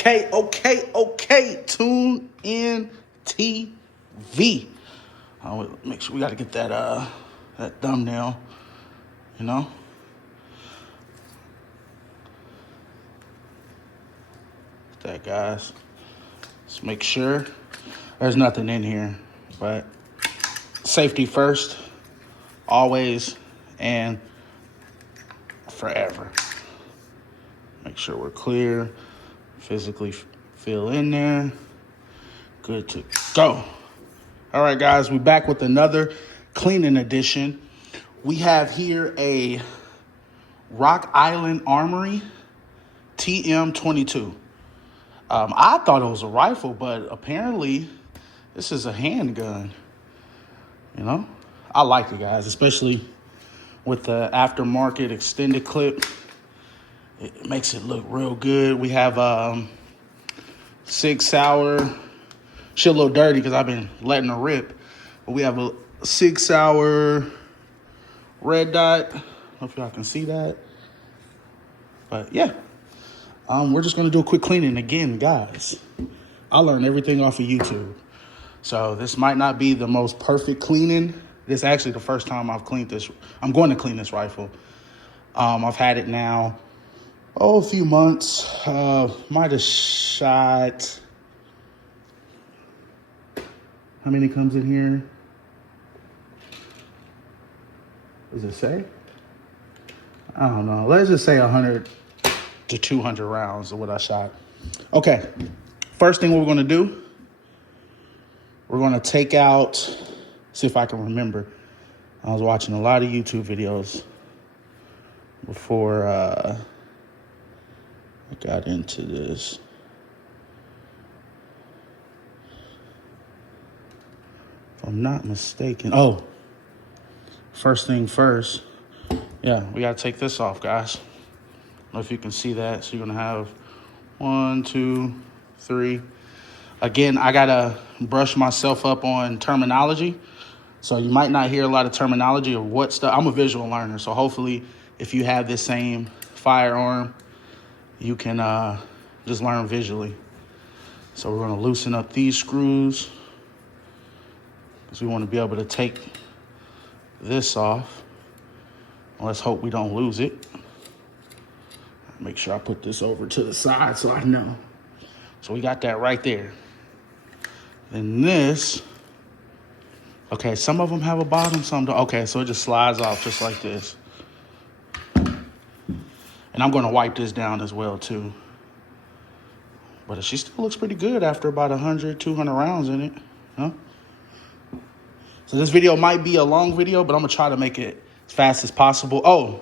Okay. Tune in TV. Make sure we got to get that thumbnail, you know. That, guys. Let's make sure there's nothing in here, but safety first, always and forever. Make sure we're clear, physically feel in there. Good to go. All right, guys, we're back with another cleaning edition. We have here a Rock Island Armory TM22. I thought it was a rifle, but apparently this is a handgun. You know, I like it, guys, especially with the aftermarket extended clip. It makes it look real good. We have 6 Sauer. Shit a little dirty because I've been letting her rip. But we have a 6 Sauer red dot. Hope y'all can see that. But yeah, we're just gonna do a quick cleaning again, guys. I learned everything off of YouTube. So this might not be the most perfect cleaning. This is actually the first time I've cleaned this. I'm going to clean this rifle. I've had it now, a few months. Might have shot, how many comes in here? Does it say? I don't know. Let's just say 100 to 200 rounds of what I shot. Okay, first thing we're gonna do, we're gonna take out, see if I can remember. I was watching a lot of YouTube videos before I got into this. If I'm not mistaken. Oh, first thing first. Yeah, we gotta take this off, guys. I don't know if you can see that. So you're gonna have 1, 2, 3. Again, I gotta brush myself up on terminology. So you might not hear a lot of terminology or what stuff. I'm a visual learner, so hopefully if you have this same firearm, you can just learn visually. So we're gonna loosen up these screws because we wanna be able to take this off. Let's hope we don't lose it. Make sure I put this over to the side so I know. So we got that right there. Then this, okay, some of them have a bottom, some don't. Okay, so it just slides off just like this. And I'm gonna wipe this down as well too. But she still looks pretty good after about 100, 200 rounds in it, huh? So this video might be a long video, but I'm gonna try to make it as fast as possible. Oh,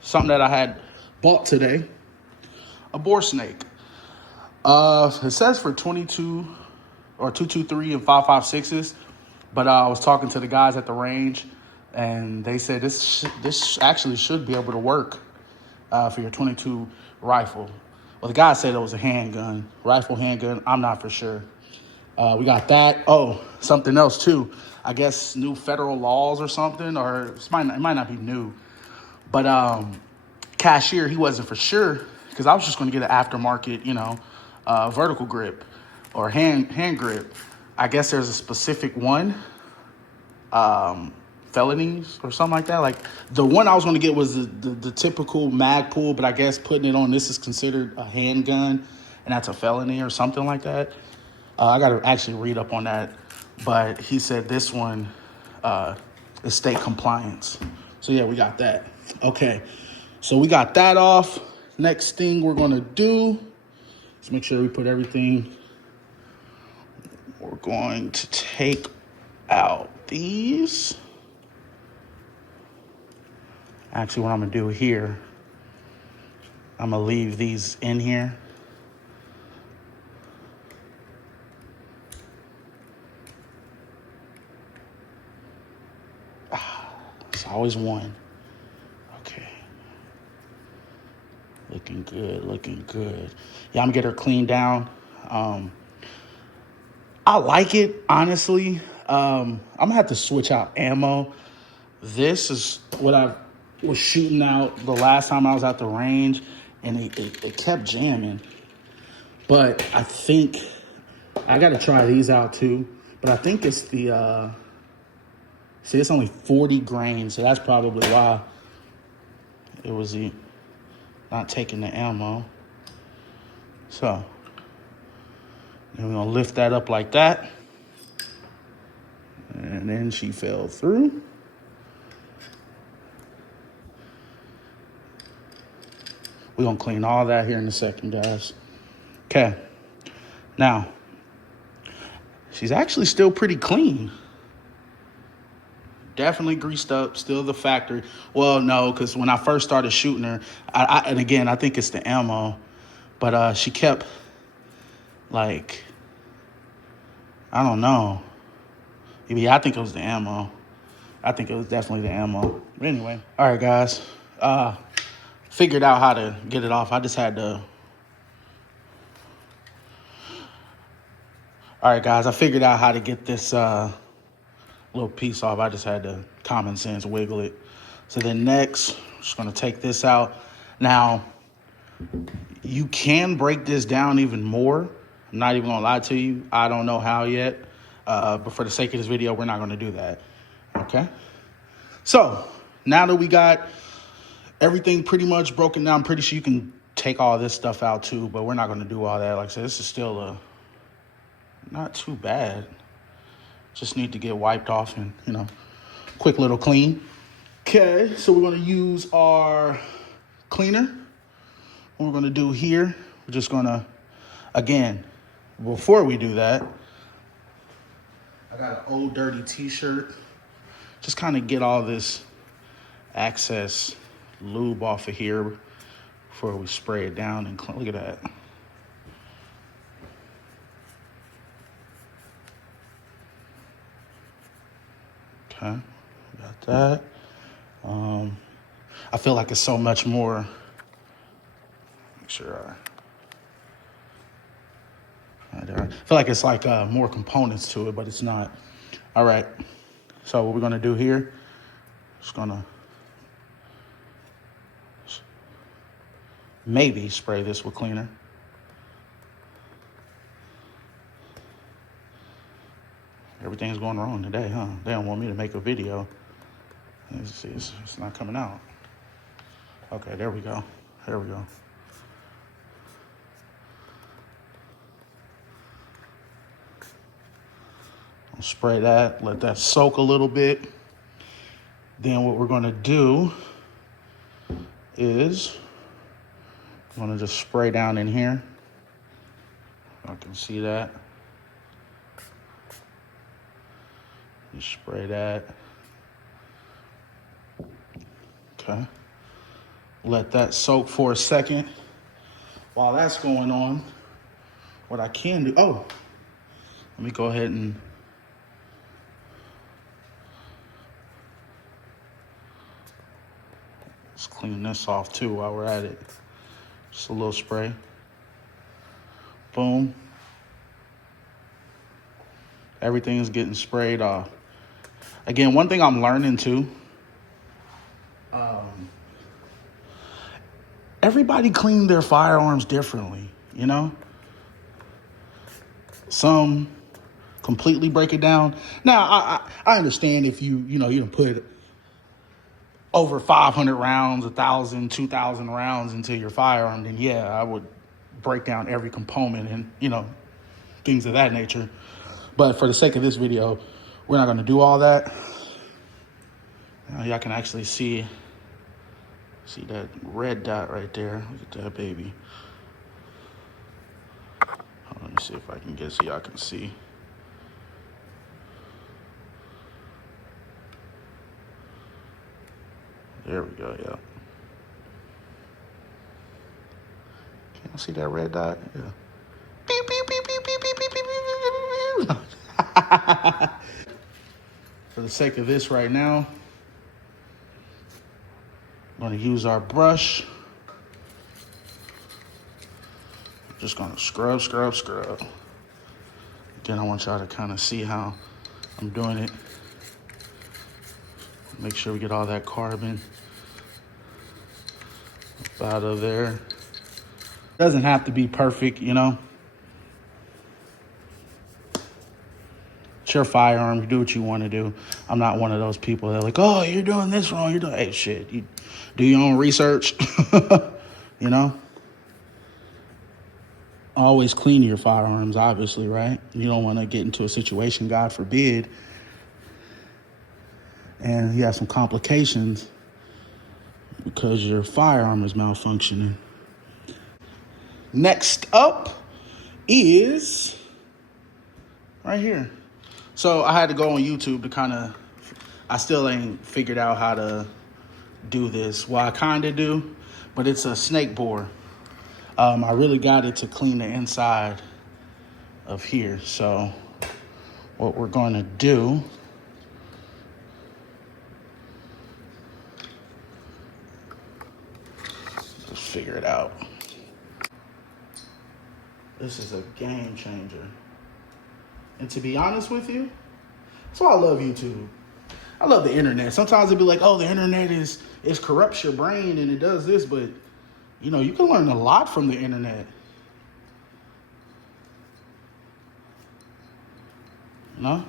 something that I had bought today, a bore snake. It says for 22 or 223 and 5.56s, but I was talking to the guys at the range, and they said this actually should be able to work for your 22 rifle. Well, the guy said it was a handgun, rifle handgun. I'm not for sure. We got that. Oh, something else too. I guess new federal laws or something, or it might not be new, but cashier, he wasn't for sure because I was just going to get an aftermarket, vertical grip or hand grip. I guess there's a specific one, felonies or something like that. Like the one I was going to get was the typical mag pull, but I guess putting it on this is considered a handgun, and that's a felony or something like that. I got to actually read up on that, but he said this one is state compliance. So yeah, we got that. Okay, so we got that off. Next thing we're going to do, let's make sure we put everything. We're going to take out these. Actually, what I'm going to do here, I'm going to leave these in here. It's always one. Okay. Looking good, looking good. Yeah, I'm gonna get her cleaned down. I like it, honestly. I'm gonna have to switch out ammo. This is what I was shooting out the last time I was at the range, and it kept jamming. But I think I got to try these out too. But I think it's the, see, it's only 40 grains. So that's probably why it was not taking the ammo. So then we're going to lift that up like that. And then she fell through. We're going to clean all that here in a second, guys. Okay. Now, she's actually still pretty clean. Definitely greased up, still the factory. Well, no, because when I first started shooting her, and again, I think it's the ammo, but she kept, like, I don't know. Yeah, I think it was the ammo. I think it was definitely the ammo. But anyway, all right, guys. Figured out how to get it off. I just had to. All right, guys. I figured out how to get this little piece off. I just had to common sense wiggle it. So then next, I'm just gonna take this out. Now, you can break this down even more. I'm not even gonna lie to you. I don't know how yet. But for the sake of this video, we're not gonna do that. Okay? So now that we got everything pretty much broken down, I'm pretty sure you can take all this stuff out too, but we're not going to do all that. Like I said, this is still not too bad. Just need to get wiped off and, quick little clean. Okay, so we're going to use our cleaner. What we're going to do here, we're just going to, again, before we do that, I got an old dirty t-shirt. Just kind of get all this excess lube off of here before we spray it down and look at that. Okay, got that. I feel like it's so much more. Make sure I feel like it's like more components to it, but it's not. All right. So what we're gonna do here, just gonna maybe spray this with cleaner. Everything's going wrong today, huh? They don't want me to make a video. Let's see, it's not coming out. Okay, there we go. There we go. I'll spray that, let that soak a little bit. Then what we're gonna do is I'm gonna just spray down in here. I can see that. Just spray that. Okay. Let that soak for a second. While that's going on, what I can do, let me go ahead and let's clean this off too while we're at it. Just a little spray. Boom. Everything's getting sprayed off. Again, one thing I'm learning too, everybody clean their firearms differently, Some completely break it down. Now, I understand if you put over 500 rounds, 1,000, 2,000 rounds into your firearm, then yeah, I would break down every component and, things of that nature. But for the sake of this video, we're not gonna do all that. Y'all can actually see that red dot right there. Look at that baby. Let me see if I can get so y'all can see. There we go, yeah. Can you see that red dot? Yeah. Beep, beep, beep, beep, beep, beep, beep, beep, beep, beep. For the sake of this right now, I'm gonna use our brush. Just gonna scrub, scrub, scrub. Again, I want y'all to kind of see how I'm doing it. Make sure we get all that carbon up out of there. Doesn't have to be perfect, It's your firearm. You do what you want to do. I'm not one of those people that are like, oh, you're doing this wrong. You're doing, hey, shit. You do your own research. You know? Always clean your firearms, obviously, right? You don't want to get into a situation, God forbid, and you have some complications because your firearm is malfunctioning. Next up is right here. So I had to go on YouTube to kind of, I still ain't figured out how to do this. Well, I kind of do, but it's a snake bore. I really got it to clean the inside of here. So what we're going to do, let's figure it out. This is a game changer. And to be honest with you, that's why I love YouTube. I love the internet. Sometimes it'd be like, oh, the internet is corrupts your brain and it does this, but you know, you can learn a lot from the internet. No?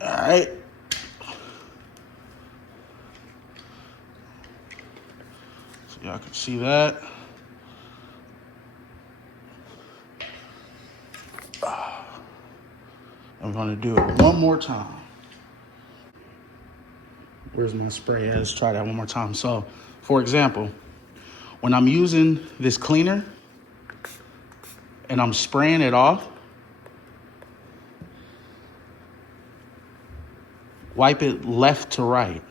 All right. So y'all can see that. I'm gonna do it one more time. Where's my spray? Let's try that one more time. So, for example, when I'm using this cleaner and I'm spraying it off, wipe it left to right,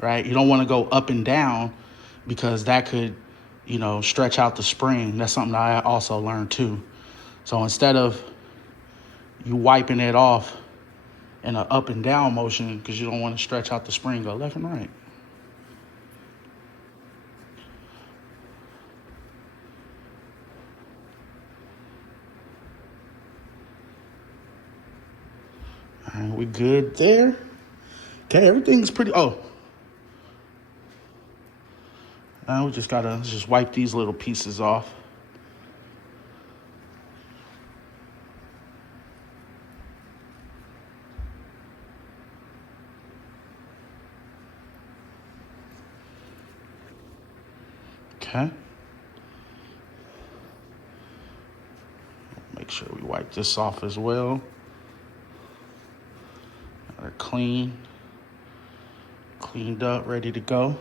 right? You don't want to go up and down because that could, you know, stretch out the spring. That's something that I also learned too. So instead of you wiping it off in an up and down motion because you don't want to stretch out the spring, go left and right. All right, we good there? Okay, everything's pretty, now we just gotta just wipe these little pieces off. Okay. Make sure we wipe this off as well. Got it cleaned up, ready to go.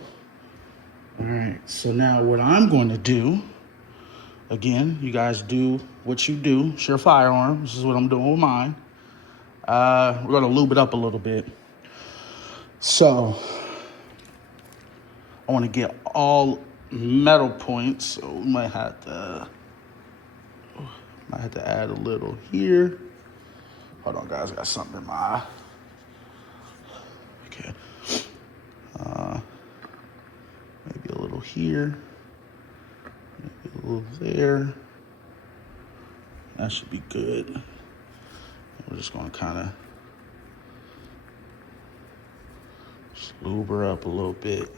All right, so now what I'm going to do, again, you guys do what you do. It's your firearm. This is what I'm doing with mine. We're going to lube it up a little bit. So I want to get all metal points. So we might have to add a little here. Hold on, guys. I got something in my eye. Okay. Maybe a little here. Maybe a little there. That should be good. We're just going to kind of lube her up a little bit.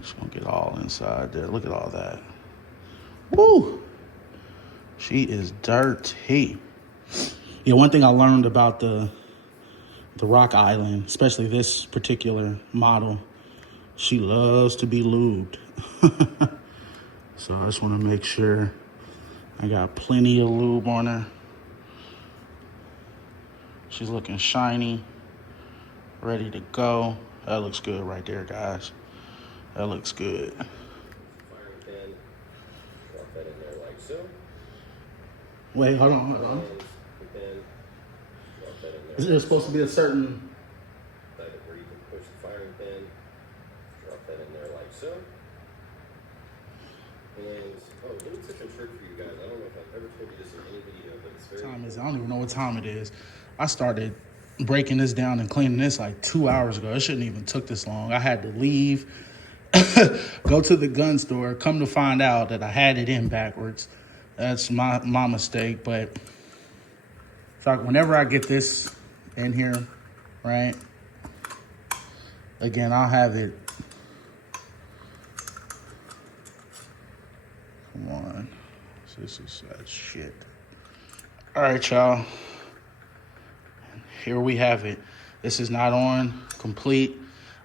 Just gonna get all inside there. Look at all that. Woo! She is dirty. Yeah, one thing I learned about the Rock Island, especially this particular model, she loves to be lubed. So I just want to make sure I got plenty of lube on her. She's looking shiny, ready to go. That looks good right there, guys. That looks good. Firing pin, drop that in there like so. Wait, hold on. And then drop that in there. Is there supposed to be a certain... Where you can push the firing pin, drop that in there like so. And, let me touch a trick for you guys. I don't know if I've ever told you this in any video, but it's very... Time is, I don't even know what time it is. I started breaking this down and cleaning this like 2 hours ago. It shouldn't even took this long. I had to leave go to the gun store. Come to find out that I had it in backwards. That's my mistake. But so whenever I get this in here, right? Again, I'll have it. Come on. This is that shit. All right, y'all. Here we have it. This is not on complete.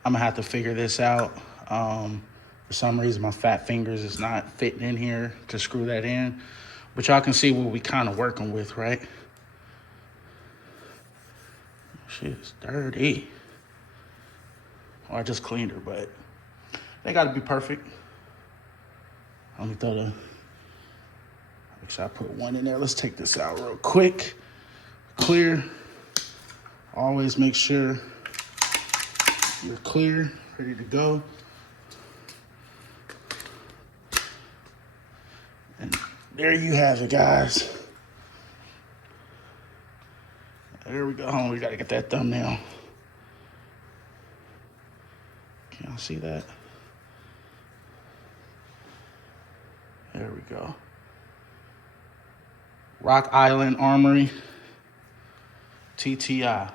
I'm gonna have to figure this out. For some reason, my fat fingers is not fitting in here to screw that in. But y'all can see what we kind of working with, right? Shit's dirty. Well, I just cleaned her, but they gotta be perfect. Let me throw the, actually I put one in there. Let's take this out real quick. Clear. Always make sure you're clear, ready to go. And there you have it, guys. There we go. Hold on, we gotta get that thumbnail. Can y'all see that? There we go. Rock Island Armory TTI.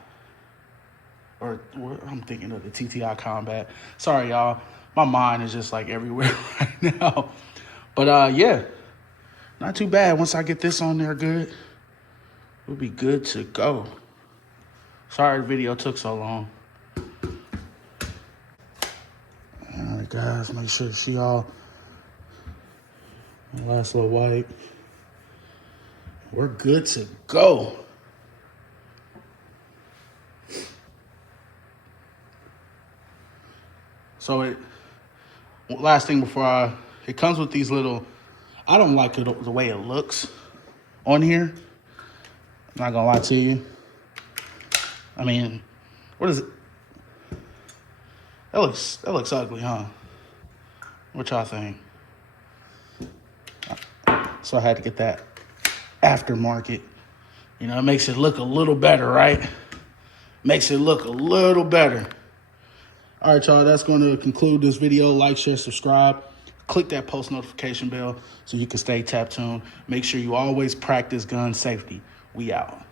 Or I'm thinking of the TTI Combat. Sorry, y'all. My mind is just like everywhere right now. But yeah, not too bad. Once I get this on there good, we'll be good to go. Sorry the video took so long. All right, guys, make sure to see y'all. Last little wipe. We're good to go. So last thing before it comes with these little, I don't like it the way it looks on here. I'm not gonna lie to you. I mean, what is it? That looks ugly, huh? What y'all think? So I had to get that aftermarket. You know, it makes it look a little better, right? Makes it look a little better. All right, y'all, that's going to conclude this video. Like, share, subscribe. Click that post notification bell so you can stay tapped tuned. Make sure you always practice gun safety. We out.